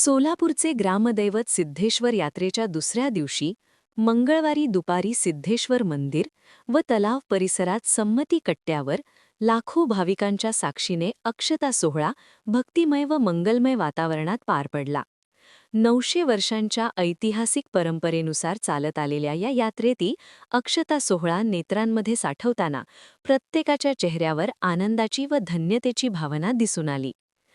सोलापूरचे ग्रामदैवत सिद्धेश्वर यात्रेच्या दुसऱ्या दिवशी मंगळवारी दुपारी सिद्धेश्वर मंदिर व तलाव परिसरात संमती कट्ट्यावर लाखो भाविकांच्या साक्षीने अक्षता सोहळा भक्तिमय व मंगलमय वातावरणात पार पडला. नऊशे वर्षांच्या ऐतिहासिक परंपरेनुसार चालत आलेल्या या यात्रेती अक्षता सोहळा नेत्रांमध्ये साठवताना प्रत्येकाच्या चेहऱ्यावर आनंदाची व धन्यतेची भावना दिसून आली.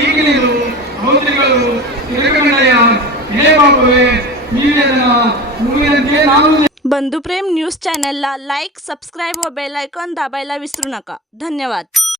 ಮೂರು ವರ್ಷ ನನಗೆ ಈಗಿನದು ಔಷಧಿಗಳು ತಿರುಗಮಂಡಯ ಹೇ ಬಾಬುವೆ ನೀವಿನ ಮೂವಿನಂತೆ ನಾನು बंधुप्रेम न्यूज चॅनलला लाईक सबस्क्राईब व बेल आयकॉन दाबायला विसरू नका धन्यवाद